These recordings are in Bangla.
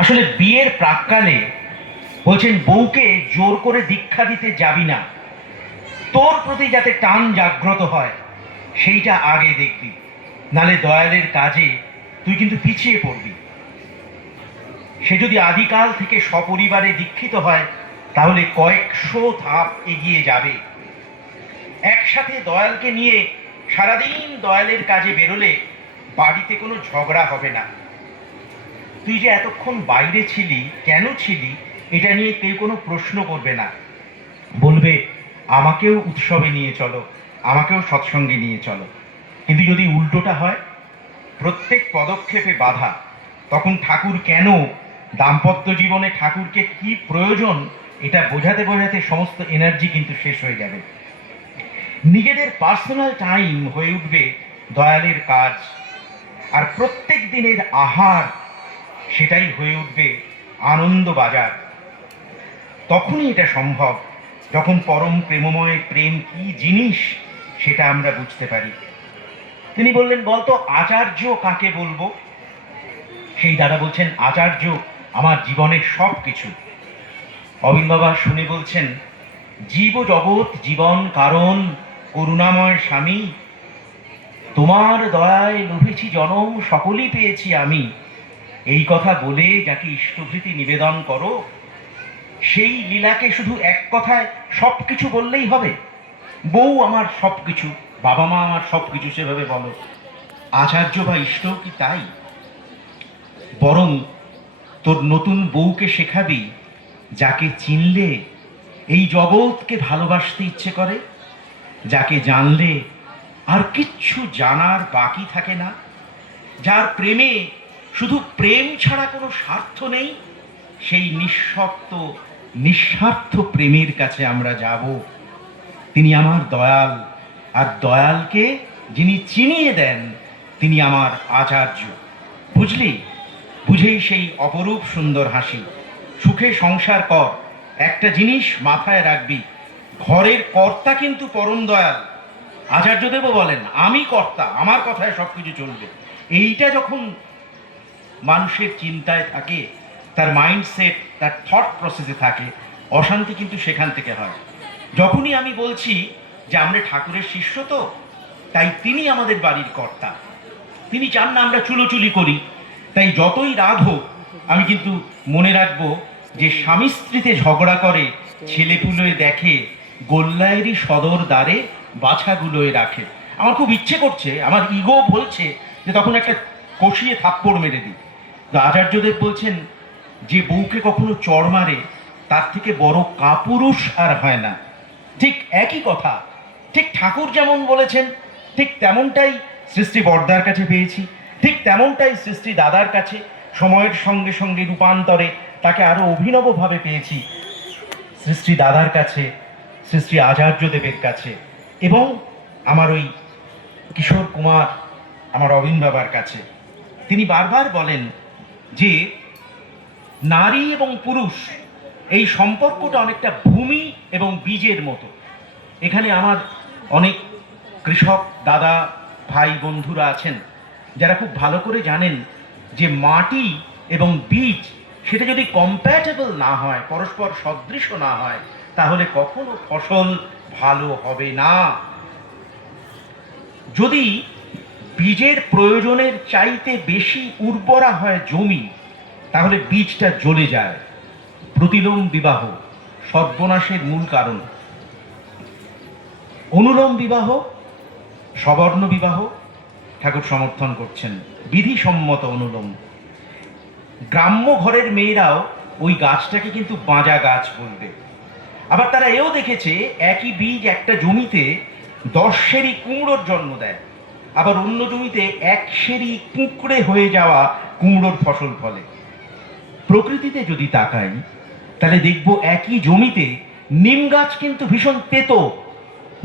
আসলে বিয়ের প্রাক্কালে বলছেন বউকে জোর করে দীক্ষা দিতে যাবি না, তোর প্রতি যাতে টান জাগ্রত হয় সেইটা আগে দেখবি, নালে দয়ালের কাজে তুই কিন্তু পিছিয়ে পড়বি। সে যদি আদিকাল থেকে সপরিবারে দীক্ষিত হয় তাহলে কয়েকশো ধাপ এগিয়ে যাবে। একসাথে দয়ালকে নিয়ে সারাদিন দয়ালের কাজে বেরোলে বাড়িতে কোনো ঝগড়া হবে না। তুই যে এতক্ষণ বাইরে ছিলি, কেন ছিলি, এটা নিয়ে কেউ কোনো প্রশ্ন করবে না। বলবে আমাকেও উৎসবে নিয়ে চলো, আমাকেও সৎসঙ্গে নিয়ে চলো। কিন্তু যদি উল্টোটা হয়, প্রত্যেক পদক্ষেপে বাধা, তখন ঠাকুর কেন, দাম্পত্য জীবনে ঠাকুরকে কি প্রয়োজন, এটা বোঝাতে বোঝাতে সমস্ত এনার্জি কিন্তু শেষ হয়ে যাবে। নিজেদের পার্সোনাল টাইম হয়ে উঠবে দয়ালের কাজ, আর প্রত্যেক দিনের আহার সেটাই হয়ে উঠবে আনন্দ বাজার। তখনই এটা সম্ভব যখন পরম প্রেমময় প্রেম কি জিনিস সেটা আমরা বুঝতে পারি। তিনি বললেন, বলতো আচার্য কাকে বলবো? সেই দাদা বলছেন, আচার্য আমার জীবনের সব কিছু। অবিন বাবা শুনে বলছেন, জীব জগৎ জীবন কারণ করুণাময় স্বামী, তোমার দয়ায় লোভেছি জনম সকলই পেয়েছি আমি। এই কথা বলে যাকে ইষ্টভৃতি নিবেদন করো, সেই লীলাকে শুধু এক কথায় সব কিছু বললেই হবে? বউ আমার সব কিছু, বাবা মা আমার সব কিছু, সেভাবে বলো। আচার্য বা ইষ্ট কি তাই? বরং তোর নতুন বউকে শেখাবি যাকে চিনলে এই জগৎকে ভালোবাসতে ইচ্ছে করে, যাকে জানলে আর কিচ্ছু জানার বাকি থাকে না, যার প্রেমে শুধু প্রেম ছাড়া কোনো স্বার্থ নেই। সেই নিঃস্বার্থ নিঃস্বার্থ প্রেমের কাছে আমরা যাব। তিনি আমার দয়াল, আর দয়ালকে যিনি চিনিয়ে দেন তিনি আমার আচার্য। বুঝলি? বুঝেই সেই অপরূপ সুন্দর হাসি। সুখে সংসার কর, একটা জিনিস মাথায় রাখবি, ঘরের কর্তা কিন্তু পরম দয়াল। আচার্যদেবও বলেন, আমি কর্তা, আমার কথায় সব কিছু চলবে। এইটা যখন মানুষের চিন্তায় থাকে, তার মাইন্ডসেট, তার থট প্রসেসে থাকে, অশান্তি কিন্তু সেখান থেকে হয়। যখনই আমি বলছি যে আমরা ঠাকুরের শিষ্য, তো তাই তিনি আমাদের বাড়ির কর্তা, তিনি চান না আমরা চুলোচুলি করি, তাই যতই রাগ হোক আমি কিন্তু মনে রাখবো যে স্বামী স্ত্রীতে ঝগড়া করে ছেলেপুলোয় দেখে, গোল্লায়েরই সদর দ্বারে বাছাগুলোয় রাখে। আমার খুব ইচ্ছে করছে, আমার ইগো বলছে যে তখন একটা কষিয়ে থাপ্পড় মেরে দিই। আচার্যদেব বলছেন, যে বউকে কখনো চড় মারে তার থেকে বড় কাপুরুষ আর হয় না। ঠিক একই কথা, ঠিক ঠাকুর যেমন বলেছেন ঠিক তেমনটাই সৃষ্টি বর্দার কাছে পেয়েছি, ঠিক তেমনটাই সৃষ্টি দাদার কাছে। সময়ের সঙ্গে সঙ্গে রূপান্তরে তাকে আরো অভিনবভাবে পেয়েছি সৃষ্টি দাদার কাছে, সৃষ্টি আচার্যদেবের কাছে, এবং আমার ওই কিশোর কুমার, আমার অবিন বাবার কাছে। তিনি বারবার বলেন যে নারী এবং পুরুষ এই সম্পর্কটা অনেকটা ভূমি এবং বীজের মতো। এখানে আমার অনেক কৃষক দাদা ভাই বন্ধুরা আছেন যারা খুব ভালো করে জানেন যে মাটি এবং বীজ সেটা যদি কম্প্যাটেবল না হয়, পরস্পর সদৃশ না হয়, তাহলে কখনো ফসল ভালো হবে না। যদি বীজের প্রয়োজনের চাইতে বেশি উর্বরা হয় জমি, তাহলে বীজটা জ্বলে যায়। প্রতিলোম বিবাহ সর্বনাশের মূল কারণ। অনুলোম বিবাহ, সবর্ণ বিবাহ ঠাকুর সমর্থন করছেন, বিধিসম্মত অনুলোম। গ্রাম্য ঘরের মেয়েরাও ওই গাছটাকে কিন্তু বাঁজা গাছ বলবে। আবার তারা এও দেখেছে একই বীজ একটা জমিতে 10 সেরি কুমড়োর জন্ম দেয়, আবার অন্য জমিতে 1 সেরি কুঁকড়ে হয়ে যাওয়া কুমড়োর ফসল ফলে। প্রকৃতিতে যদি তাকাই তাহলে দেখব একই জমিতে নিম গাছ কিন্তু ভীষণ তেতো,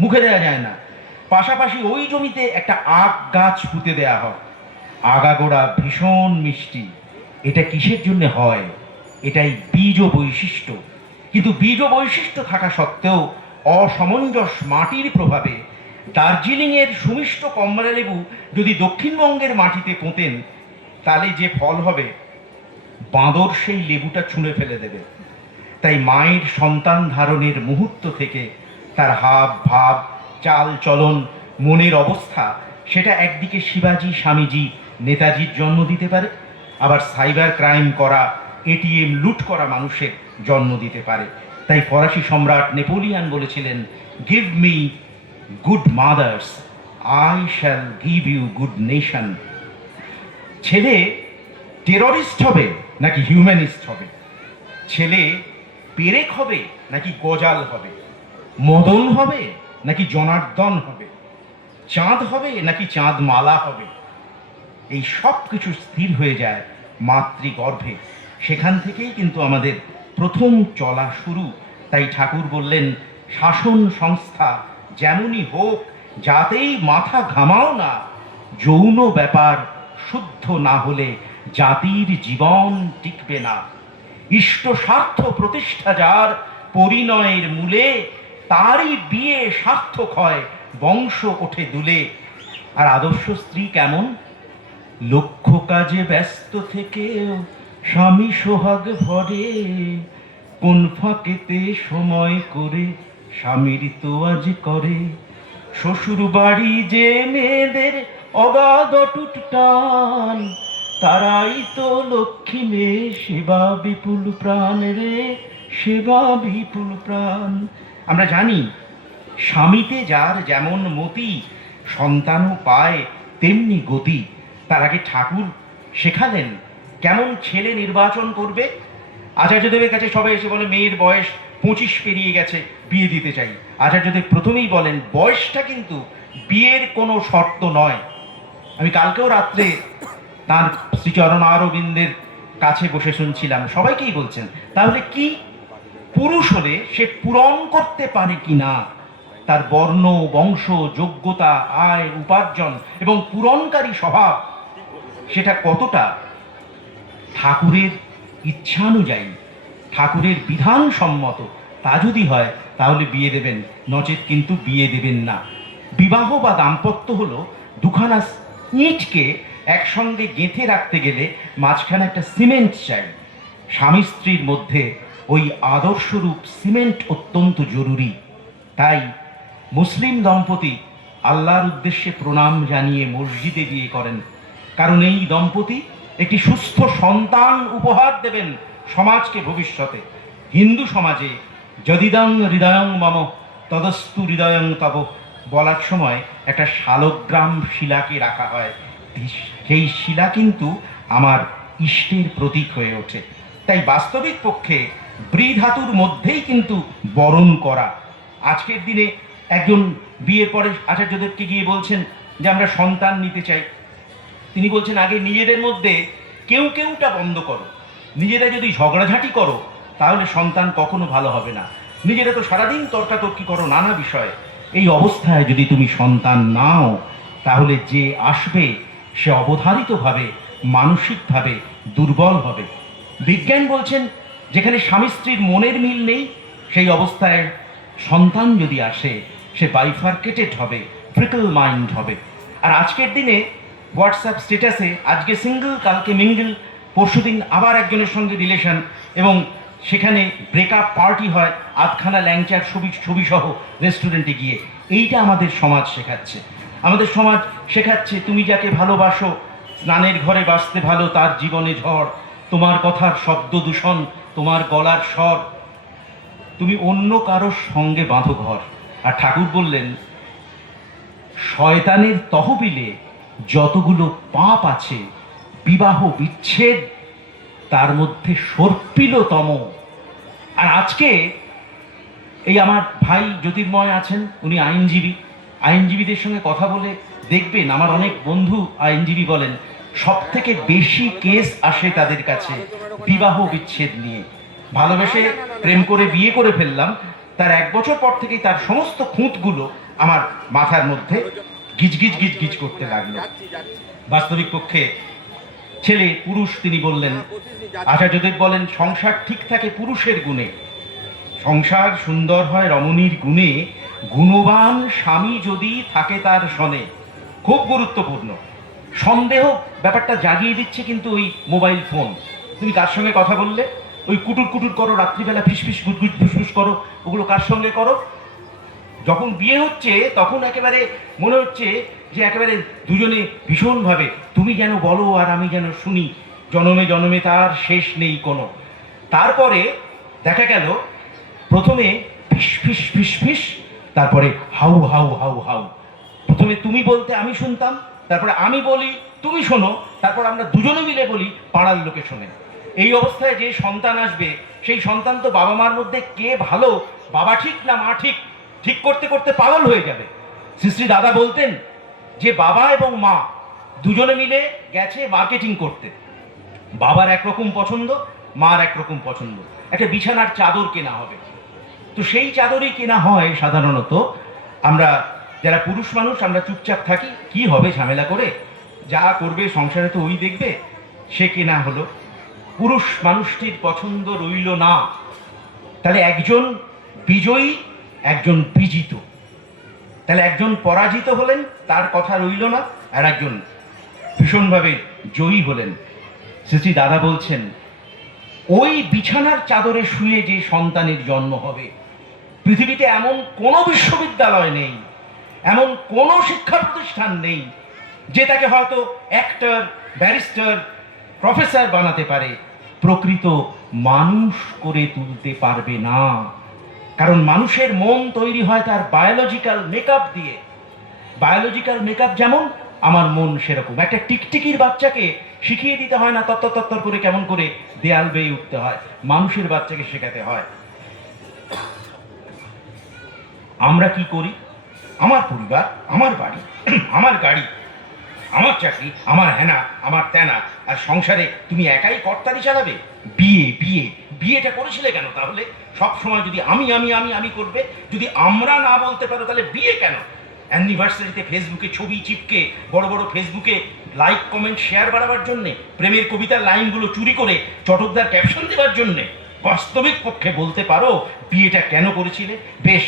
মুখে দেওয়া যায় না, পাশাপাশি ওই জমিতে একটা আখ গাছ পুঁতে দেয়া হয়, আগাগোড়া ভীষণ মিষ্টি। এটা কিসের জন্য হয়? এটাই বীজ বৈশিষ্ট্য। কিন্তু বীজ বৈশিষ্ট্য থাকা সত্ত্বেও অসমঞ্জস মাটির প্রভাবে দার্জিলিংয়ের সুমিষ্ট কমলালেবু যদি দক্ষিণবঙ্গের মাটিতে পোঁতেন, তাহলে যে ফল হবে বাঁদর সেই লেবুটা ছুঁড়ে ফেলে দেবে। তাই মায়ের সন্তান ধারণের মুহূর্ত থেকে তার হাব ভাব, চাল চলন, মনের অবস্থা, সেটা একদিকে শিবাজি, স্বামীজি, নেতাজির জন্ম দিতে পারে, আবার সাইবার ক্রাইম করা, এটিএম লুট করা মানুষের জন্ম দিতে পারে। তাই ফরাসি সম্রাট নেপোলিয়ান বলেছিলেন, give me good mothers, I shall give you good nation. ছেলে টেররিস্ট হবে নাকি হিউম্যানিস্ট হবে? ছেলে পেরেক হবে নাকি গজাল হবে? মদন হবে নাকি জনার্দন হবে? চাঁদ হবে নাকি চাঁদমালা হবে? এই সব কিছু স্থির হয়ে যায় মাতৃগর্ভে। সেখান থেকেই কিন্তু আমাদের প্রথম চলা শুরু। তাই ঠাকুর বললেন, শাসন সংস্থা যেমনই হোক, যাতেই মাথা ঘামাও না, যৌন ব্যাপার শুদ্ধ না হলে জাতির জীবন টিকবে না। ইষ্ট স্বার্থ প্রতিষ্ঠা যার পরিণয়ের মূলে, তারই বিয়ে সার্থক হয়, বংশ ওঠে দুলে। আর আদর্শ স্ত্রী কেমন? লক্ষ্য কাজে ব্যস্ত থেকেও স্বামী সোহাগ ভরে, কোন ফাঁকেতে সময় করে স্বামীর তোয়াজ করে। শ্বশুর বাড়ি যে মেয়েদের অগাধ অটুট টান, তারাই তো লক্ষ্মী মেয়ে, সেবা বিপুল প্রাণ রে, সেবা বিপুল প্রাণ। আমরা জানি স্বামীতে যার যেমন মতি, সন্তানও পায় তেমনি গতি। তার আগে ঠাকুর শেখালেন কেমন ছেলে নির্বাচন করবে। আচার্যদেবের কাছে সবাই এসে বলে, মেয়ের বয়স 25 পেরিয়ে গেছে, বিয়ে দিতে চাই। আচার্যদেব প্রথমেই বলেন, বয়সটা কিন্তু বিয়ের কোনো শর্ত নয়। আমি কালকেও রাত্রে তার শ্রীচরণ অরবিন্দের কাছে বসে শুনছিলাম, সবাইকেই বলছেন, তাহলে কি পুরুষ হলে সে পূরণ করতে পারে কি না, তার বর্ণ, বংশ, যোগ্যতা, আয়, উপার্জন এবং পূরণকারী স্বভাব, সেটা কতটা ঠাকুরের ইচ্ছানুযায়ী, ঠাকুরের বিধান সম্মত, তা যদি হয় তাহলে বিয়ে দেবেন, নচেত কিন্তু বিয়ে দেবেন না। বিবাহ বা দাম্পত্য হলো দুখানা ইঁটকে একসঙ্গে গেঁথে রাখতে গেলে মাঝখানে একটা সিমেন্ট চাই। স্বামী স্ত্রীর মধ্যে ওই আদর্শরূপ সিমেন্ট অত্যন্ত জরুরি। তাই মুসলিম দম্পতি আল্লাহর উদ্দেশ্যে প্রণাম জানিয়ে মসজিদে বিয়ে করেন, কারণ এই দম্পতি একটি সুস্থ সন্তান উপহার দেবেন সমাজকে ভবিষ্যতে। হিন্দু সমাজে যদিদং হৃদয়ং মম তদস্তু হৃদয়ং তব বলার সময় একটা শালগ্রাম শিলাকে রাখা হয়। সেই শিলা কিন্তু আমার ইষ্টের প্রতীক হয়ে ওঠে। তাই বাস্তবিক পক্ষে বৃধাতুর মধ্যেই কিন্তু বরণ করা। আজকের দিনে একজন বিয়ের পরে আচার্যদেবকে গিয়ে বলছেন যে আমরা সন্তান নিতে চাই। তিনি বলছেন, আগে নিজেদের মধ্যে কেউটা বন্ধ করো। নিজেরা যদি ঝগড়াঝাঁটি করো তাহলে সন্তান কখনো ভালো হবে না। নিজেরা তো সারাদিন তর্কাতর্কি করো নানা বিষয়ে। এই অবস্থায় যদি তুমি সন্তান নাও, তাহলে যে আসবে সে অবধারিতভাবে মানসিকভাবে দুর্বল হবে। বিজ্ঞান বলছেন, যেখানে স্বামী স্ত্রীর মনের মিল নেই, সেই অবস্থায় সন্তান যদি আসে সে বাইফার্কেটেড হবে, ট্রিকল মাইন্ড হবে। আর আজকের দিনে হোয়াটসঅ্যাপ স্ট্যাটাসে আজকে সিঙ্গেল, কালকে মিঙ্গল, পরশুদিন আবার একজনের সঙ্গে রিলেশন, এবং সেখানে ব্রেকআপ পার্টি হয় আধখানা ল্যাংচার ছবি সহ রেস্টুরেন্টে গিয়ে। এইটা আমাদের সমাজ শেখাচ্ছে। আমাদের সমাজ শেখাচ্ছে, তুমি যাকে ভালোবাসো, স্নানের ঘরে বাসতে ভালো, তার জীবনে ঝড়, তোমার কথার শব্দ দূষণ, তোমার গলার স্বর, তুমি অন্য কারোর সঙ্গে বাঁধো ঘর। আর ঠাকুর বললেন, শয়তানের তহবিলে যতগুলো পাপ আছে, বিবাহ বিচ্ছেদ তার মধ্যে সর্পিলতম। আর আজকে এই আমার ভাই জ্যোতির্ময় আছেন, উনি আইনজীবী। আইনজীবীদের সঙ্গে কথা বলে দেখবেন, আমার অনেক বন্ধু আইনজীবী বলেন সব থেকে বেশি কেস আসে তাদের কাছে বিবাহ বিচ্ছেদ নিয়ে। ভালোবেসে প্রেম করে বিয়ে করে ফেললাম, তার 1 বছর পর থেকেই তার সমস্ত খুঁতগুলো আমার মাথার মধ্যে গিজগিজ গিজগিজ করতে লাগলো। বাস্তবিক পক্ষে ছেলে পুরুষ, তিনি বললেন, আচার্যদেব বলেন, সংসার ঠিক থাকে পুরুষের গুণে, সংসার সুন্দর হয় রমণীর গুণে, গুণবান স্বামী যদি থাকে তার সনে। খুব গুরুত্বপূর্ণ। সন্দেহ ব্যাপারটা জাগিয়ে দিচ্ছে কিন্তু ওই মোবাইল ফোন। তুমি কার সঙ্গে কথা বললে? ওই কুটুর কুটুর করো, রাত্রিবেলা ফিসফিস গুটগুট ফুসফুস করো, ওগুলো কার সঙ্গে করো? যখন বিয়ে হচ্ছে তখন একেবারে মনে হচ্ছে যে একেবারে দুজনে ভীষণভাবে, তুমি যেন বলো আর আমি যেন শুনি, জনমে জনমে তার শেষ নেই কোনো। তারপরে দেখা গেল প্রথমে ফিস ফিস ফিস ফিস, তারপরে হাউ হাউ হাউ হাউ। প্রথমে তুমি বলতে আমি শুনতাম, তারপরে আমি বলি তুমি শোনো, তারপর আমরা দুজনে মিলে বলি পাড়ার লোকে শোনে। এই অবস্থায় যে সন্তান আসবে সেই সন্তান তো বাবা মার মধ্যে কে ভালো, বাবা ঠিক না মা ঠিক, ঠিক করতে করতে পাগল হয়ে যাবে। শ্রী শ্রী দাদা বলতেন যে বাবা এবং মা দুজনে মিলে গেছে মার্কেটিং করতে, বাবার একরকম পছন্দ, মার একরকম পছন্দ, একটা বিছানার চাদর কেনা হবে। তো সেই চাদরই কেনা হয় সাধারণত। আমরা যারা পুরুষ মানুষ আমরা চুপচাপ থাকি, কি হবে ঝামেলা করে, যা করবে সংসারে তো ওই দেখবে, সে কেনা হলো। পুরুষ মানুষটির পছন্দ রইল না, তাহলে একজন বিজয়ী একজন বিজিত, তাহলে একজন পরাজিত হলেন, তার কথা রইল না, আর একজন ভীষণভাবে জয়ী হলেন। শ্রী দাদা বলছেন ওই বিছানার চাদরে শুয়ে যে সন্তানের জন্ম হবে, পৃথিবীতে এমন কোনো বিশ্ববিদ্যালয় নেই, এমন কোনো শিক্ষা প্রতিষ্ঠান নেই যে তাকে হয়তো অ্যাক্টর, ব্যারিস্টার, প্রফেসর বানাতে পারে, প্রকৃত মানুষ করে তুলতে পারবে না। কারণ মানুষের মন তৈরি হয় তার বায়োলজিক্যাল মেকআপ দিয়ে। বায়োলজিক্যাল মেকআপ যেমন, আমার মন সেরকম। একটা টিকটিকির বাচ্চাকে শিখিয়ে দিতে হয় না তত্তর তত্তর করে কেমন করে দেয়াল বেয়ে উঠতে হয়, মানুষের বাচ্চাকে শেখাতে হয়। আমরা কি করি? আমার পরিবার, আমার বাড়ি, আমার গাড়ি, আমার চাকরি, আমার হেনা, আমার তেনা, আর সংসারে তুমি একাই কর্তারি চালাবে। বিয়ে বিয়ে বিয়েটা করেছিলে কেন তাহলে? সব সময় যদি আমি আমি আমি আমি করবে, যদি আমরা না বলতে পারো তাহলে বিয়ে কেন? অ্যানিভার্সারিতে ফেসবুকে ছবি চিপকে, বড় বড় ফেসবুকে লাইক কমেন্ট শেয়ার বাড়াবার জন্যে, প্রেমের কবিতার লাইনগুলো চুরি করে চটকদার ক্যাপশন দেওয়ার জন্যে। বাস্তবিক পক্ষে বলতে পারো বিয়েটা কেন করেছিলে? বেশ,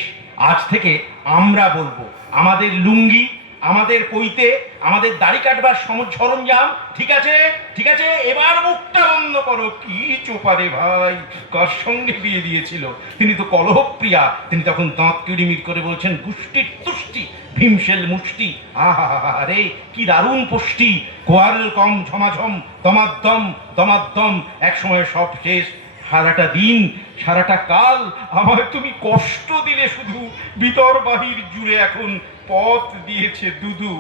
আজ থেকে আমরা বলবো আমাদের লুঙ্গি, আমাদের পইতে, আমাদের দাড়ি কাটবার সরঞ্জাম ঠিক আছে, ঠিক আছে, এবার মুখটা বন্ধ করো। কি চোপারে ভাই, কার সঙ্গে বিয়ে দিয়েছিল? তিনি তো কলহপ্রিয়া, তিনি তখন দাঁত কিড়িমিড় করে বলছেন গুষ্টির তুষ্টি, ভীমশেল মুষ্টি, আরে কি দারুণ পুষ্টি, কোয়াল কম ঝমাঝম, দমাদ্দম দমাদ্দম, এক সময় সব শেষ। সারাটা দিন সারাটা কাল আমার তুমি কষ্ট দিলে, শুধু ভিতর বাহির জুড়ে এখন পথ দিয়েছে দুদু।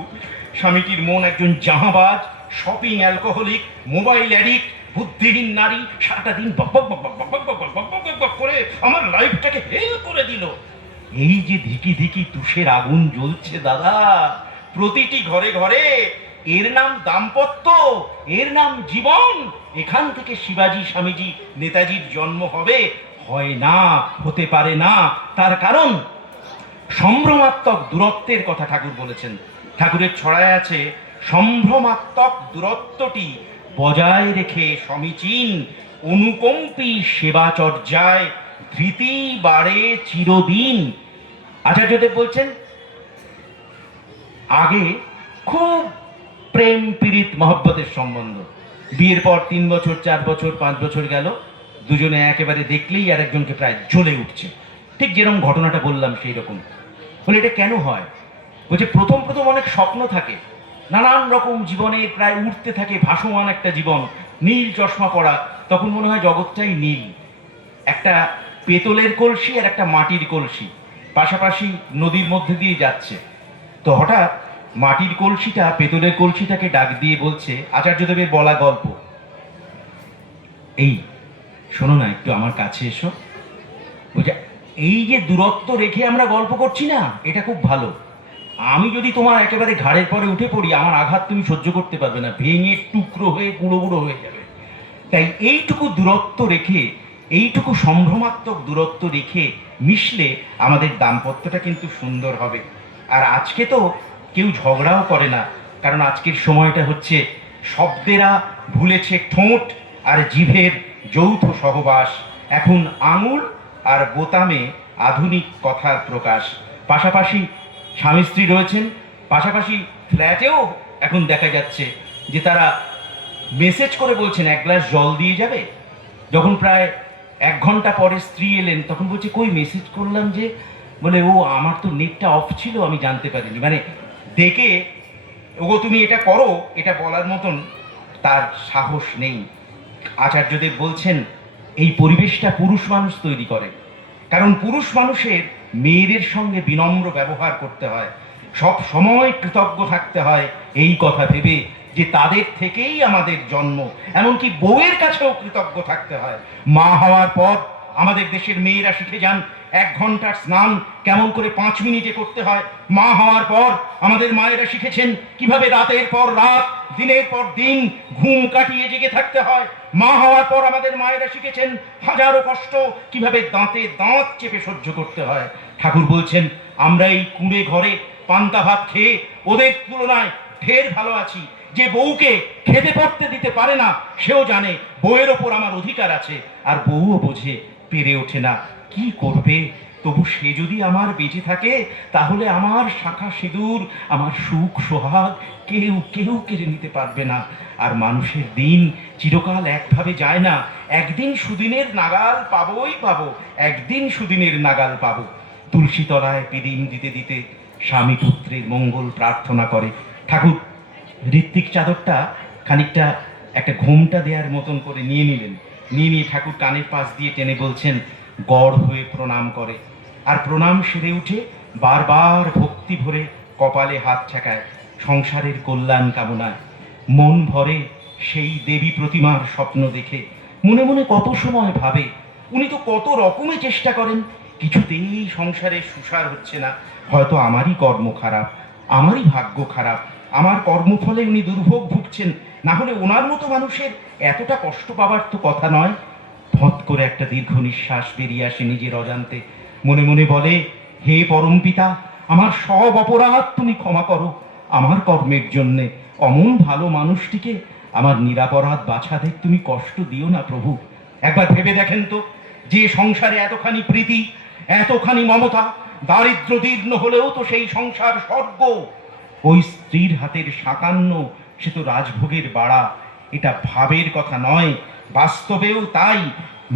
স্বামীটির মন একজন জাহাবাজ, শপিং অ্যালকোহলিক, মোবাইল অ্যাডিক্ট, বুদ্ধিহীন নারী, সারাটা দিন বক বক বক বক বক বক বক বক বক বক বক করে আমার লাইফটাকে হেল করে দিল। এই যে ধিকি ধিকি তুষের আগুন জ্বলছে দাদা প্রতিটি ঘরে ঘরে, এর নাম দাম্পত্য, এর নাম জীবন। এখান থেকে শিবাজি, স্বামীজি, নেতাজির জন্ম হবে? হয় না, হতে পারে না। তার কারণ সম্ভ্রমাত্মক দূরত্বের কথা ঠাকুর বলেছেন। ঠাকুরের ছড়ায় আছে সম্ভ্রমাত্মক দূরত্বটি বজায় রেখে সমীচীন অনুকম্পী সেবাচর্যায় ধৃতি বাড়ে চিরদিন। আচার্যদেব বলছেন আগে খুব প্রেম পীড়িত মহব্বতের সম্বন্ধ, বিয়ের পর 3 বছর 4 বছর 5 বছর গেল, দুজনে একেবারে দেখলেই আর একজনকে প্রায় জ্বলে উঠছে, ঠিক যেরকম ঘটনাটা বললাম সেই রকম। বলে এটা কেন হয়? বলছে প্রথম প্রথম অনেক স্বপ্ন থাকে, নানান রকম জীবনে প্রায় উঠতে থাকে ভাসমান একটা জীবন, নীল চশমা পরা, তখন মনে হয় জগৎটাই নীল। একটা পেতলের কলসি আর একটা মাটির কলসি পাশাপাশি নদীর মধ্যে দিয়ে যাচ্ছে। তো হঠাৎ মাটির কলসিটা পেতলের কলসিটাকে ডাক দিয়ে বলছে, আচার্যদেবের বলা গল্প, এই শোনো না, একটু আমার কাছে এসো। বলছে এই যে দূরত্ব রেখে আমরা গল্প করছি না, এটা খুব ভালো। আমি যদি তোমার একেবারে ঘাড়ের পরে উঠে পড়ি, আমার আঘাত তুমি সহ্য করতে পারবে না, ভেঙে টুকরো হয়ে গুঁড়ো গুঁড়ো হয়ে যাবে। তাই এইটুকু দূরত্ব রেখে, এইটুকু সম্ভ্রমাত্মক দূরত্ব রেখে মিশলে আমাদের দাম্পত্যটা কিন্তু সুন্দর হবে। আর আজকে তো কেউ ঝগড়াও করে না, কারণ আজকের সময়টা হচ্ছে শব্দেরা ভুলেছে ঠোঁট আর জিভের যৌথ সহবাস। এখন আঙুল আর বোতামে আধুনিক কথার প্রকাশ। পাশাপাশি স্বামী স্ত্রী রয়েছেন, পাশাপাশি ফ্ল্যাটেও এখন দেখা যাচ্ছে যে তারা মেসেজ করে বলছেন এক গ্লাস জল দিয়ে যাবে। যখন প্রায় 1 ঘন্টা পরে স্ত্রী এলেন তখন বলছে কই মেসেজ করলাম যে, বলে ও আমার তো নেটটা অফ ছিল আমি জানতে পারিনি। মানে ডেকে ওগো তুমি এটা করো এটা বলার মতন তার সাহস নেই। আচার্যদেব বলছেন এই পরিবেশটা পুরুষ মানুষ তৈরি করে, কারণ পুরুষ মানুষের মেয়েদের সঙ্গে বিনম্র ব্যবহার করতে হয়, সব সময় কৃতজ্ঞ থাকতে হয় এই কথা ভেবে যে তাদের থেকেই আমাদের জন্ম। এমনকি বউয়ের কাছেও কৃতজ্ঞ থাকতে হয়। মা হওয়ার পর আমাদের দেশের মেয়েরা শিখে যান 1 ঘন্টার স্নান কেমন করে 5 মিনিটে করতে হয়। মা হওয়ার পর আমাদের মায়েরা শিখেছেন কিভাবে রাতের পর রাত দিনের পর দিন ঘুম কাটিয়ে জেগে থাকতে হয়। মা হওয়ার পর আমাদের মায়েরা শিখেছেন হাজারো কষ্ট কিভাবে দাঁতে দাঁত চেপে সহ্য করতে হয়। ঠাকুর বলছেন আমরা এই কুঁড়ে ঘরে পান্তা ভাত খেয়ে ওদের তুলনায় ঢের ভালো আছি। যে বউকে খেতে পড়তে দিতে পারে না সেও জানে বউয়ের ওপর আমার অধিকার আছে, আর বউও বোঝে পেরে ওঠে না কি করবে। তবু সে যদি আমার বেঁচে থাকে তাহলে আমার শাখা সিঁদুর আমার সুখ সোহাগ কেউ কেউ কেড়ে নিতে পারবে না। আর মানুষের দিন চিরকাল একভাবে যায় না, একদিন সুদিনের নাগাল পাবোই পাবো, একদিন সুদিনের নাগাল পাবো। তুলসী তলায় পিদিম দিতে দিতে স্বামী পুত্রের মঙ্গল প্রার্থনা করে। ঠাকুর ঋত্বিক চাদরটা খানিকটা একটা ঘোমটা দেওয়ার মতন করে নিয়ে নিলেন, নিয়ে ঠাকুর কানের পাশ দিয়ে টেনে বলছেন গড় হয়ে প্রণাম করে। আর প্রণাম সেরে উঠে বারবার ভক্তি ভরে কপালে হাত ঠেকায় সংসারের কল্যাণ কামনায়। মন ভরে সেই দেবী প্রতিমার স্বপ্ন দেখে, মনে মনে কত সময় ভাবে উনি তো কত রকমে চেষ্টা করেন, কিছুতেই সংসারে সুসার হচ্ছে না। হয়তো আমারই কর্ম খারাপ, আমারই ভাগ্য খারাপ, আমার কর্মফলে উনি দুর্ভোগ ভুগছেন, না হলে ওনার মতো মানুষের এতটা কষ্ট পাবার তো কথা নয়। ফট করে একটা দীর্ঘ নিঃশ্বাস বেরিয়ে আসে নিজের অজান্তে, মনে মনে বলে হে পরম পিতা, আমার সব অপরাধ তুমি ক্ষমা করো আমার কর্মের জন্যে। অমন ভালো মানুষটিকে আমার নিরাপরাধ বাছাদের তুমি কষ্ট দিও না প্রভু। একবার ভেবে দেখেন তো, যে সংসারে এতখানি প্রীতি এতখানি মমতা, দারিদ্র দীর্ণ হলেও তো সেই সংসার স্বর্গ। ওই স্ত্রীর হাতের 57 সে তো রাজভোগের বাড়া। এটা ভাবের কথা নয়, বাস্তবেও তাই।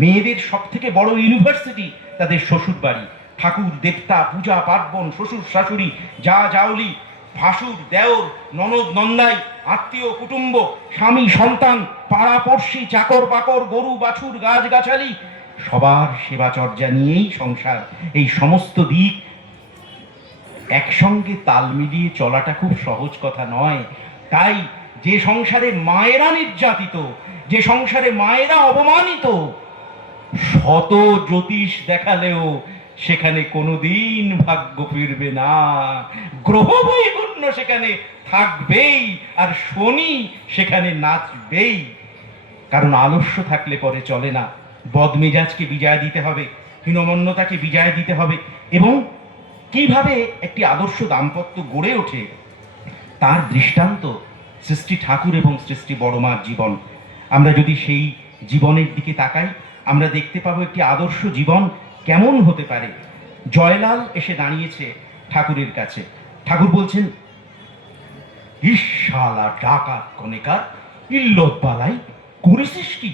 মেয়েদের সব থেকে বড় ইউনিভার্সিটি তাদের শ্বশুর বাড়ি। ঠাকুর দেবতা পূজা পার্বণ শ্বশুর শাশুড়ি যা জাউলি ভাসুর দেওর ননদ নন্দাই আত্মীয় কুটুম্ব স্বামী সন্তান পাড়া পড়শি চাকর বাকর গরু বাছুর গাছ গাছালি সবার সেবা চর্যা নিয়েই সংসার। এই সমস্ত দিক একসঙ্গে তাল মিলিয়ে চলাটা খুব সহজ কথা নয়। তাই যে সংসারে মায়েরা নির্যাতিত, যে সংসারে মায়েরা অপমানিত, শত জ্যোতিষ দেখালেও সেখানে কোনোদিন ভাগ্য ফিরবে না। গ্রহ বৈগুণ্য সেখানে থাকবেই, আর শনি সেখানে নাচবেই। কারণ আলস্য থাকলে পরে চলে না। বদমেজাজকে বিজয় দিতে হবে, হীনমন্যতাকে বিজয় দিতে হবে। এবং কিভাবে একটি আদর্শ দাম্পত্য গড়ে ওঠে তার দৃষ্টান্ত সৃষ্টি ঠাকুর এবং সৃষ্টি বড়মার জীবন। আমরা যদি সেই জীবনের দিকে তাকাই আমরা দেখতে পাবো একটি আদর্শ জীবন কেমন হতে পারে। জয়লাল এসে দাঁড়িয়েছে ঠাকুরের কাছে। ঠাকুর বলছেন ঈশালা ডাকাত কনেকার ইল্লত বালাই করেছিস কি?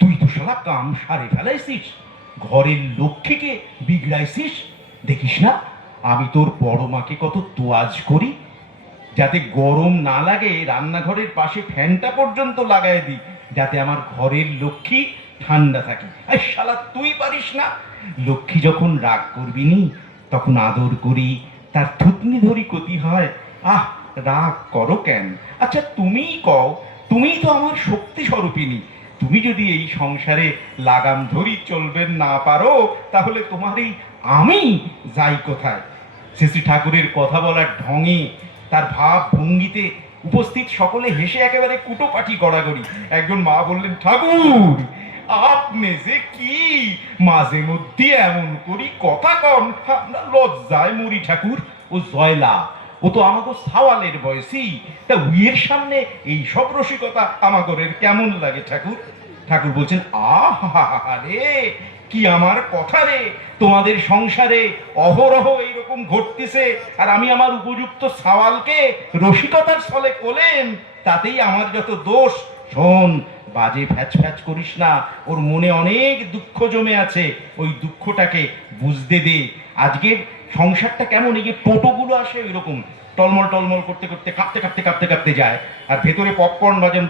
তুই তো শালা কাম সারে ফেলাইছিস, ঘরের লক্ষ্মীকে বিগড়াইছিস। দেখিস না আমি তোর বড় মাকে কত তোয়াজ করি, যাতে গরম না লাগে রান্নাঘরের পাশে ফ্যানটা পর্যন্ত লাগাই দিই, যাতে আমার ঘরের লক্ষ্মী ঠান্ডা থাকে। আর শালা তুই পারিস না? লক্ষ্মী যখন রাগ করবি নি তখন আদর করি, তার থুতনি ধরি ক্ষতি হয়। আহ রাগ করো কেন? আচ্ছা তুমিই কও, তুমিই তো আমার শক্তি স্বরূপিনী। তুমি যদি এই সংসারে লাগাম ধরি চলবেন না পারো তাহলে তোমার এই আমি যাই কোথায়? শ্রী ঠাকুরের কথা বলার ঢঙে তার ভাব ভঙ্গিতে উপস্থিত সকলে হেসে একেবারে কুটোপাটি গড়াগড়ি। একজন মা বললেন ঠাকুর আপনি যে কি মাঝে মধ্যে এমন করি কথা কন, আমরা লজ্জায় মরি ঠাকুর। ও জয়লা, ও তো আমাকে সাওয়ালের বয়সী, তা উইয়ের সামনে এই সব রসিকতা আমাগরের কেমন লাগে ঠাকুর? ঠাকুর বলছেন আহারে কি আমার কথা রে, তোমাদের সংসারে অহরহ এইরকম ঘটতেছে আর আমি আমার উপযুক্ত সাওয়ালকে রসিকতার ছলে কোলেন, তাতেই আমার যত দোষ শোন, বাজে ফ্যাচ ফ্যাচ করিস না, ওর মনে অনেক দুঃখ জমে আছে, ওই দুঃখটাকে বুঝতে দে। আজকে সংসারটা কেমন, এই যে টোটোগুলো আসে ওইরকম টলমল টলমল করতে করতে কাঁপতে কাঁপতে কাঁপতে কাঁপতে যায়, আর ভেতরে পপকর্ন বাজেন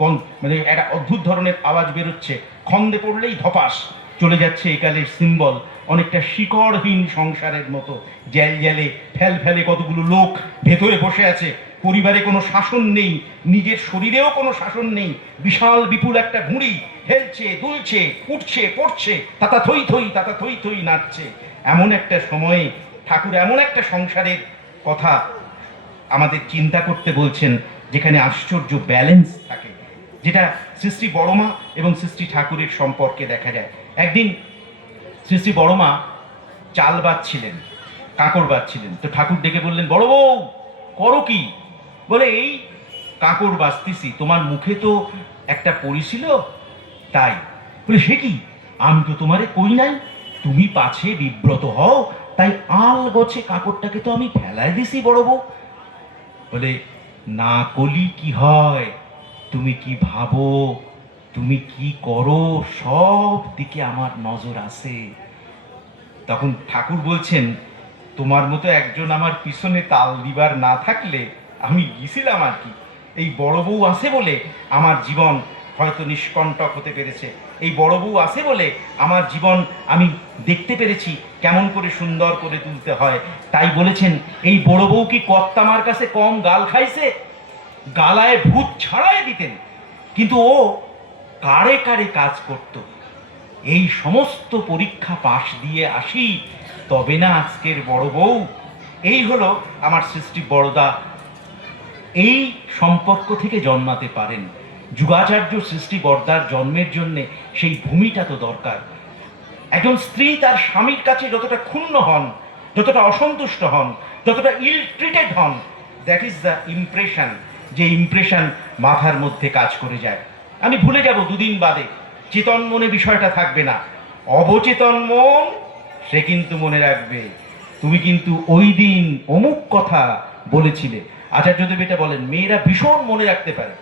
গন্ধ, মানে একটা অদ্ভুত ধরনের আওয়াজ বেরোচ্ছে, খন্দে পড়লেই ধপাস চলে যাচ্ছে একালের সিম্বল। অনেকটা শিকড়হীন সংসারের মতো জ্যাল জ্যালে ফেল ফেলে কতগুলো লোক ভেতরে বসে আছে। পরিবারে কোনো শাসন নেই, নিজের শরীরেও কোনো শাসন নেই। বিশাল বিপুল একটা ঘুড়ি হেলছে দুলছে উঠছে পড়ছে, তাতা থই থই তাতা থই থই নাচছে। এমন একটা সময়ে ঠাকুর এমন একটা সংসারের কথা আমাদের চিন্তা করতে বলছেন, যেখানে আশ্চর্য ব্যালেন্স থাকে, যেটা শ্রী বড়মা এবং শ্রী ঠাকুরের সম্পর্কে দেখা যায়। একদিন শ্রী বড়মা চাল বাচ্ছিলেন, কাঁকড় বাচ্ছিলেন, তো ঠাকুর ডেকে বললেন, বড় বউ করো কি? বলে, এই কাঁকড় বাঁচতেছি, তোমার মুখে তো একটা পড়েছিল তাই। বলে, সে কি? আমি তো তোমারে কই নাই, তুমি পাছে বিব্রত হও তাই আল গছে কাঁকড়টাকে তো আমি ফেলায় দিছি বড় বউ। বলে, না কলি কি হয়, তুমি কি ভাবো, তুমি কি করো, সব দিকে আমার নজর আছে। তখন ঠাকুর বলছেন, তোমার মতো একজন আমার পিছনে তাল দিবার না থাকলে আমি গিয়েছিলাম আর কি। এই বড় বউ আছে বলে আমার জীবন হয়তো নিষ্কণ্টক হতে পেরেছে, এই বড় বউ আছে বলে আমার জীবন আমি দেখতে পেরেছি কেমন করে সুন্দর করে তুলতে হয়। তাই বলেছেন, এই বড় বউ কি কর্তামার কাছে কম গাল খাইছে? গালায় ভূত ছাড়াই দিতেন, কিন্তু ও কারে কারে কাজ করত। এই সমস্ত পরীক্ষা পাশ দিয়ে আসি তবে না আজকের বড় বউ। এই হলো আমার সৃষ্টি বড়দা, এই সম্পর্ক থেকে জন্মাতে পারেন। যুগাচার্য সৃষ্টি বর্দার জন্মের জন্য সেই ভূমিটা তো দরকার। একজন স্ত্রী তার স্বামীর কাছে যতটা ক্ষুণ্ণ হন, যতটা অসন্তুষ্ট হন, যতটা ইল ট্রিটেড হন, দ্যাট ইজ দ্য ইমপ্রেশন, যে ইমপ্রেশন মাথার মধ্যে কাজ করে যায়। আমি ভুলে যাব দুদিন বাদে, চেতন মনে বিষয়টা থাকবে না, অবচেতন মন সে কিন্তু মনে রাখবে, তুমি কিন্তু ওই দিন অমুক কথা বলেছিলে। আচার্যদেব এটা বলেন, মেয়েরা ভীষণ মনে রাখতে পারে।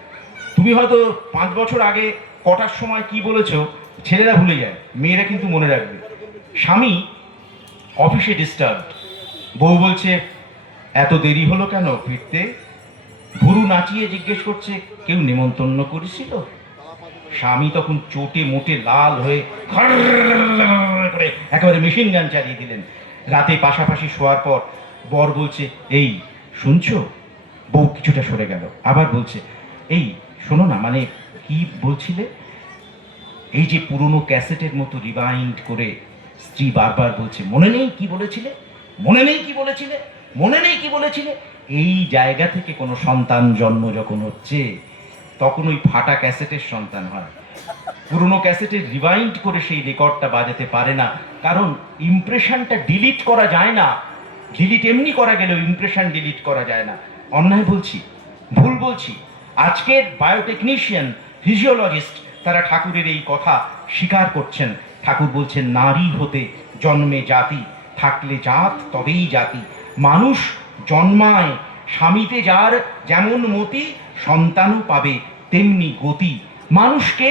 তুমি হয়তো 5 বছর আগে কটার সময় কি বলেছো ছেলেরা ভুলে যায়, মেয়েরা কিন্তু মনে রাখবে। স্বামী অফিসে ডিস্টার্ব, বউ বলছে, এত দেরি হলো কেন ফিরতে? ভুরু নাচিয়ে জিজ্ঞেস করছে, কেউ নেমন্তন্ন করেছিল? স্বামী তখন চোটে মোটে লাল হয়ে করে একেবারে মেশিন গান চালিয়ে দিলেন। রাতে পাশাপাশি শোয়ার পর বর বলছে, এই শুনছো? বউ কিছুটা সরে গেল, আবার বলছে, এই শোনো না, মানে কি বলছিলে? এই যে পুরনো ক্যাসেটের মতো রিভাইন্ড করে স্ত্রী বারবার বলছে, মনে নেই কি বলেছিলে, মনে নেই কি বলেছিলে, মনে নেই কি বলেছিলে। এই জায়গা থেকে কোনো সন্তান জন্ম যখন হচ্ছে, তখন ওই ফাটা ক্যাসেটের সন্তান হয়। পুরনো ক্যাসেটের রিভাইন্ড করে সেই রেকর্ডটা বাজাতে পারে না, কারণ ইমপ্রেশনটা ডিলিট করা যায় না। ডিলিট এমনি করা গেলেও ইমপ্রেশন ডিলিট করা যায় না। অন্যায় বলছি, ভুল বলছি? আজকের বায়োটেকনিশিয়ান, ফিজিওলজিস্ট তারা ঠাকুরের এই কথা স্বীকার করছেন। ঠাকুর বলছেন, নারী হতে জন্মে জাতি, থাকলে জাত তবেই জাতি। মানুষ জন্মায়, স্বামীতে যার যেমন মতি, সন্তানও পাবে তেমনি গতি। মানুষকে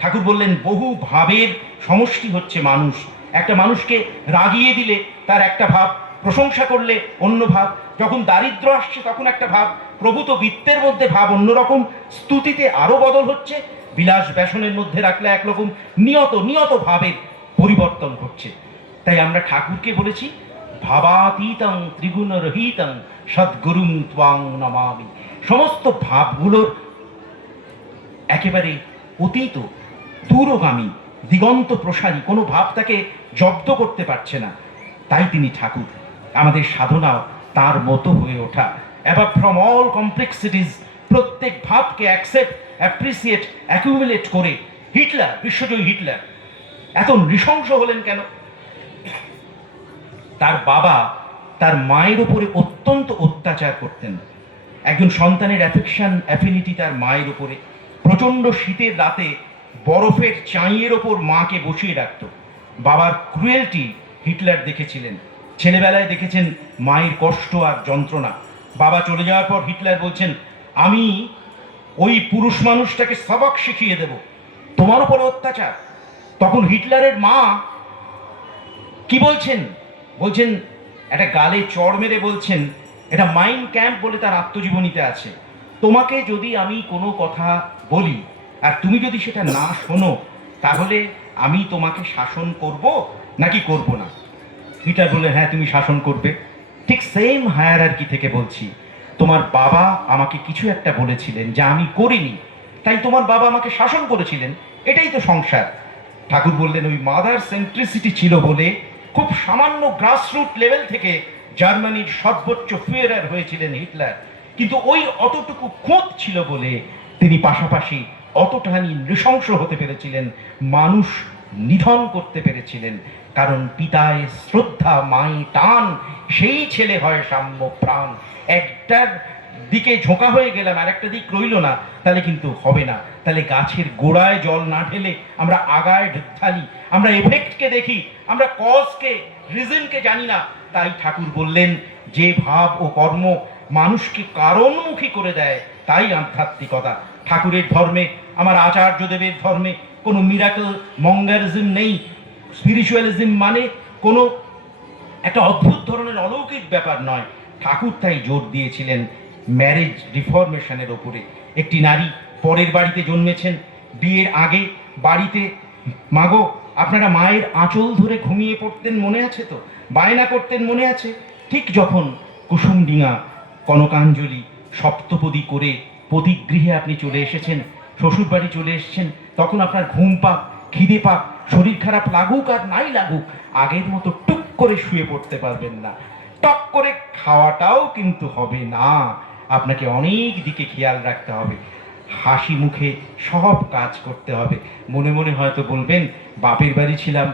ঠাকুর বললেন, বহু ভাবের সমষ্টি হচ্ছে মানুষ। একটা মানুষকে রাগিয়ে দিলে তার একটা ভাব, প্রশংসা করলে অন্য ভাব, যখন দারিদ্র আসছে তখন একটা ভাব, প্রভূত বৃত্তের মধ্যে ভাব অন্যরকম, স্তুতিতে আরো বদল হচ্ছে, বিলাস ব্যসনের মধ্যে রাখলে একরকম, নিয়ত নিয়ত ভাবের পরিবর্তন ঘটছে। তাই আমরা ঠাকুরকে বলেছি, ভাবাতীতং ত্রিগুণ রহিতং সদ্গুরুং ত্বাং নমামি। সমস্ত ভাবগুলোর একেবারে অতীত, দূরগামী, দিগন্ত প্রসারী, কোনো ভাব তাকে জব্দ করতে পারছে না। তাই তিনি ঠাকুর। আমাদের সাধনাও তার মতো হয়ে ওঠা, অ্যাবাভ ফ্রম অল কমপ্লেক্সিটিস, প্রত্যেক ভাবকে অ্যাকসেপ্ট, অ্যাপ্রিসিয়েট, অ্যাকুমুলেট করে। হিটলার, বিশ্বজয়ী হিটলার এত নৃশংস হলেন কেন? তার বাবা তার মায়ের উপরে অত্যন্ত অত্যাচার করতেন। একজন সন্তানের অ্যাফেকশন, অ্যাফিনিটি তার মায়ের উপরে। প্রচণ্ড শীতের রাতে বরফের চাঁইয়ের ওপর মাকে বসিয়ে রাখত। বাবার ক্রুয়েলটি হিটলার দেখেছিলেন, ছেলেবেলায় দেখেছেন মায়ের কষ্ট আর যন্ত্রণা। বাবা চলে যাওয়ার পর হিটলার বলছেন, আমি ওই পুরুষ মানুষটাকে সবক শিখিয়ে দেব, তোমার উপর অত্যাচার। তখন হিটলারের মা কি বলছেন, বলছেন একটা গালে চড় মেরে বলছেন, এটা মাইন ক্যাম্প বলে তার আত্মজীবনীতে আছে, তোমাকে যদি আমি কোনো কথা বলি আর তুমি যদি সেটা না শোনো, তাহলে আমি তোমাকে শাসন করব নাকি করব না? হিটলার বললেন, হ্যাঁ তুমি শাসন করবে। ঠিক সেম হায়ারার্কি থেকে বলছি, তোমার বাবা আমাকে কিছু একটা বলেছিলেন যা আমি করিনি, তাই তোমার বাবা আমাকে শাসন করেছিলেন, এটাই তো সংসার। ঠাকুর বললেন, ওই মাদার সেন্ট্রিসিটি ছিল বলে খুব সামান্য গ্রাসরুট লেভেল থেকে জার্মানির সর্বোচ্চ ফিউরার হয়েছিলেন হিটলার, কিন্তু ওই অতটুকু খুঁত ছিল বলে তিনি পাশাপাশি অতটানি নৃশংস হতে পেরেছিলেন, মানুষ নিধন করতে পেরেছিলেন। কারণ পিতায় শ্রদ্ধা, মায়ে টান, সেই ছেলে হয় সাম্য প্রাণ। একটার দিকে ঝোঁকা হয়ে গেলাম আর একটা দিক রইল না, তাহলে কিন্তু হবে না। তাহলে গাছের গোড়ায় জল না ঢেলে আমরা আগায় ঢালি, আমরা এফেক্টকে দেখি, আমরা কজকে, রিজনকে জানি না। তাই ঠাকুর বললেন, যে ভাব ও কর্ম মানুষকে কারণমুখী করে দেয় তাই আধ্যাত্মিকতা। ঠাকুরের ধর্মে, আমার আচার্যদেবের ধর্মে কোনো মিরাকল মঙ্গারিজম নেই। স্পিরিচুয়ালিজম মানে কোনো একটা অদ্ভুত ধরনের অলৌকিক ব্যাপার নয়। ঠাকুর তাই জোর দিয়েছিলেন ম্যারেজ রিফরমেশনের ওপরে। একটি নারী পরের বাড়িতে জন্মেছেন, বিয়ের আগে বাড়িতে, মাগো আপনারা মায়ের আঁচল ধরে ঘুমিয়ে পড়তেন মনে আছে তো, বায়না করতেন মনে আছে? ঠিক যখন কুসুমডিঙা, কনকাঞ্জলি, সপ্তপদী করে পতিগৃহে আপনি চলে এসেছেন, শ্বশুরবাড়ি চলে এসেছেন, তখন আপনার ঘুম পাক, খিদে পাক, শরীর খারাপ লাগুক আর নাই লাগুক, আগের মতো টুক করে শুয়ে পড়তে পারবেন না। টক করে খাওয়াটাও কিন্তু হবে না, আপনাকে অনেক দিকে খেয়াল রাখতে হবে, হাসি মুখে সব কাজ করতে হবে। মনে মনে হয়তো বলবেন, বাপের বাড়ি ছিলাম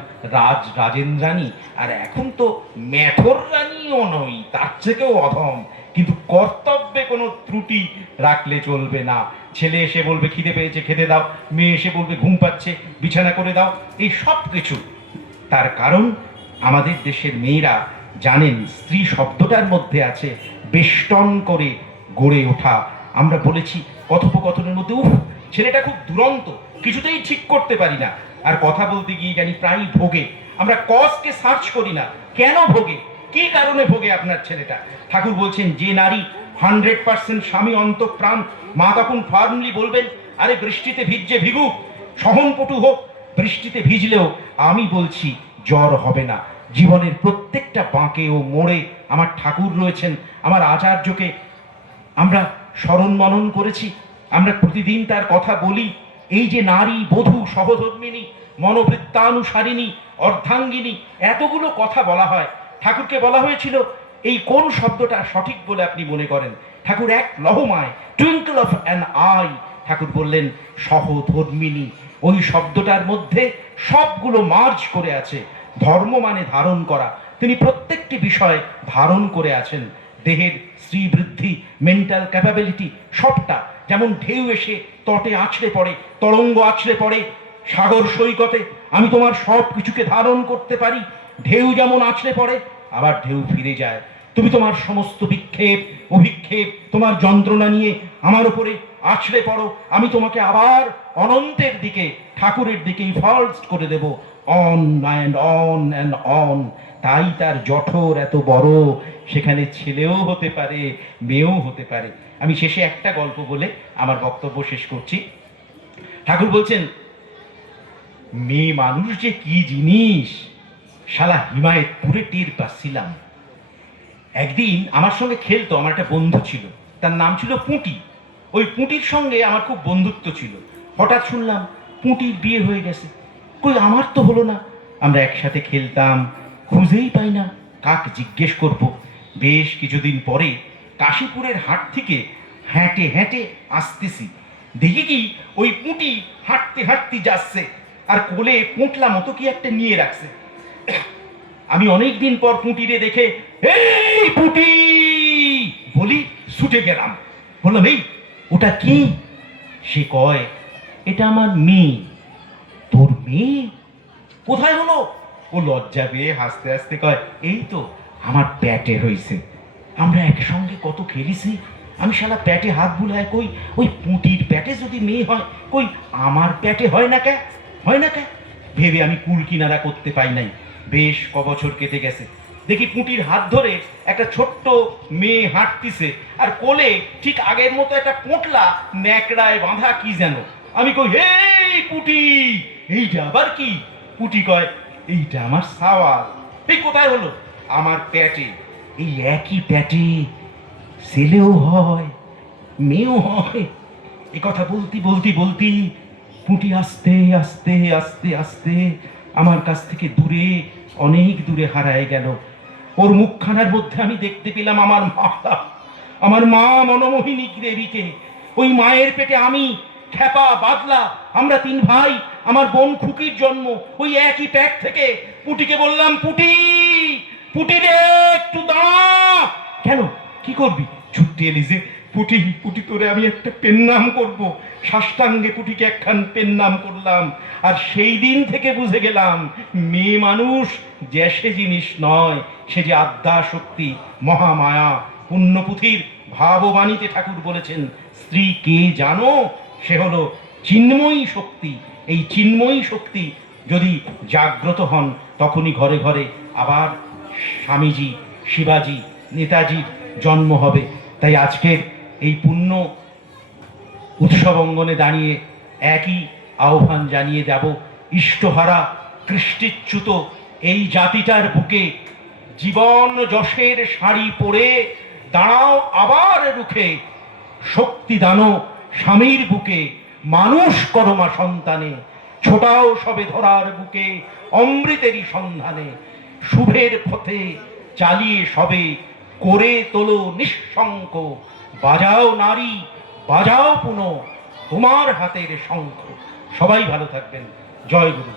রাজেন্দ্রাণী, আর এখন তো মেথর রানীও নই, তার থেকেও অধম। কিন্তু কর্তব্যে কোনো ত্রুটি রাখলে চলবে না। ছেলে এসে বলবে খিদে পেয়েছে খেতে দাও, মেয়ে এসে বলবে ঘুম পাচ্ছে বিছানা করে দাও, এই সব কিছু। তার কারণ আমাদের দেশের মেয়েরা জানেন, স্ত্রী শব্দটার মধ্যে আছে বেষ্টন করে গড়ে ওঠা। আমরা বলেছি কথোপকথনের মধ্যে, উফ ছেলেটা খুব দুরন্ত, কিছুতেই ঠিক করতে পারি না। আর কথা বলতে গিয়ে জানি প্রায় ভোগে। আমরা কজকে সার্চ করি না, কেন ভোগে, কি কারণে ভোগে আপনার ছেলেটা। ঠাকুর বলছেন, যে নারী 100% স্বামী অন্তঃপ্রাণ, মা তখন ফার্মলি বলবেন, আরে বৃষ্টিতে ভিজছে ভিগুক, সহনপটু হোক, বৃষ্টিতে ভিজলেও আমি বলছি জ্বর হবে না। জীবনের প্রত্যেকটা বাঁকে ও মোড়ে আমার ঠাকুর রয়েছেন, আমার আচার্যকে আমরা স্মরণ মনন করেছি, আমরা প্রতিদিন তার কথা বলি। এই যে নারী, বধূ, সহধর্মিণী, মনোবৃত্তানুসারিণী, অর্ধাঙ্গিনী, এতগুলো কথা বলা হয়। ঠাকুরকে বলা হয়েছিল, এই কোন শব্দটা সঠিক বলে আপনি মনে করেন? ঠাকুর এক লহমায়, টুইঙ্কল অফ অ্যান আই, ঠাকুর বললেন সহধর্মিণী। ওই শব্দটার মধ্যে সবগুলো মার্জ করে আছে। ধর্ম মানে ধারণ করা, তিনি প্রত্যেকটি বিষয় ধারণ করে আছেন। দেহের শ্রীবৃদ্ধি, মেন্টাল ক্যাপাবিলিটি, সবটা। যেমন ঢেউ এসে তটে আছড়ে পড়ে, তরঙ্গ আছড়ে পড়ে সাগর সৈকতে, আমি তোমার সব কিছুকে ধারণ করতে পারি। ঢেউ যেমন আছড়ে পড়ে, আবার ঢেউ ফিরে যায়। তুমি তোমার সমস্ত বিক্ষেপ, অভিক্ষেপ, তোমার যন্ত্রণা নিয়ে আমার উপরে আছড়ে পড়ো, আমি তোমাকে আবার অনন্তের দিকে, ঠাকুরের দিকেই ফলস করে দেব। On and on and on. তাই তার জঠর এত বড়, সেখানে ছেলেও হতে পারে, মেয়েও হতে পারে। আমি শেষে একটা গল্প বলে আমার বক্তব্য শেষ করছি। ঠাকুর বলছেন, মেয়ে মানুষ যে কি জিনিস, শালা হিমায়তপুরে টের পাচ্ছিলাম। একদিন আমার সঙ্গে খেলতো আমার একটা বন্ধু ছিল, তার নাম ছিল পুঁটি। ওই পুঁটির সঙ্গে আমার খুব বন্ধুত্ব ছিল। হঠাৎ শুনলাম পুঁটির বিয়ে হয়ে গেছে। কই, আমার তো হলো না। আমরা একসাথে খেলতাম, খুঁজেই পাই না, কাক জিজ্ঞেস করব। বেশ কিছুদিন পরে কাশীপুরের হাট থেকে হেঁটে হেঁটে আসতেছি, দেখি কি ওই পুঁটি হাঁটতে হাঁটতে যাচ্ছে, আর কোলে পোঁটলা মতো কি একটা নিয়ে রাখছে। আমি অনেক দিন পর পুঁটিরে দেখে, এই পুঁটি বলি, ছুটে গেলাম। বললাম, এই ওটা কি? সে কয়, এটা আমার মেয়ে। তোর মেয়ে? কোথায় হলো? ও লজ্জা পেয়ে হাসতে হাসতে কয়, এই তো আমার পেটে হয়েছে। আমরা একসঙ্গে কত খেলেছি, আমি শালা পেটে হাত বুলায় কই ওই পুঁটির পেটে যদি মেয়ে হয়, কই আমার পেটে হয় না কে, হয় না কে ভেবে আমি কুল কিনারা করতে পাই নাই। বেশ কবছর কেটে গেছে, দেখি পুঁটির হাত ধরে একটা ছোট্ট মেয়ে হাঁটতিছে, আর কোলে ঠিক আগের মতো একটা পোঁটলা ন্যাকড়ায় বাঁধা কি যেন। আমি কই, হেই পুঁটি, এইটা আবার কি? পুঁটি কয়, এইটা আমার সাওয়াল। এই কোথায় হলো? আমার পেটে। এই একই পেটে ছেলেও হয় মেয়েও হয়। এ কথা বলতি পুঁটি আস্তে আস্তে আস্তে আস্তে আমার কাছ থেকে দূরে, অনেক দূরে হারায় গেল। ওর মুখখানার মধ্যে আমি দেখতে পেলাম আমার মা মনমোহিনী দেবীকে। ওই মায়ের পেটে আমি, খেপা, বাদলা, আমরা তিন ভাই, আমার বোন খুকির জন্ম ওই একই পেট থেকে। পুটিকে বললাম, পুটি, পুটি রে, একটু দাঁড়া। কেন, কি করবি? ছুটতে এলি যে? পুটি, পুটি তোরে আমি একটা পেন নাম করবো। সাষ্টাঙ্গে পুটিকে একখান পেন নাম করলাম। আর সেই দিন থেকে বুঝে গেলাম, মেয়ে মানুষ যে সে জিনিস নয়, সে যে আদ্যা শক্তি, মহামায়া। পুণ্যপুথির ভাববাণীতে ঠাকুর বলেছেন, স্ত্রী কে জানো? সে হলো চিন্ময়ী শক্তি। এই চিন্ময়ী শক্তি যদি জাগ্রত হন, তখনই ঘরে ঘরে আবার স্বামীজি, শিবাজি, নেতাজির জন্ম হবে। তাই আজকের এই পুণ্য উৎসব অঙ্গনে দাঁড়িয়ে একই আহ্বান জানিয়ে যাব, ইষ্টহারা কৃষ্টিচ্যুত এই জাতিটার বুকে জীবন যশের শাড়ি পরে দাঁড়াও আবার রুখে। শক্তি দানো স্বামীর বুকে, মানুষ করমা সন্তানে, ছোটাও সবে ধরার বুকে অমৃতেরই সন্ধানে। শুভের পথে চালিয়ে সবে করে তোলো নিঃশঙ্ক। বাজাও নারী, বাজাও পুনঃ তোমার হাতের শঙ্খ। সবাই ভালো থাকবেন। জয় গুরু।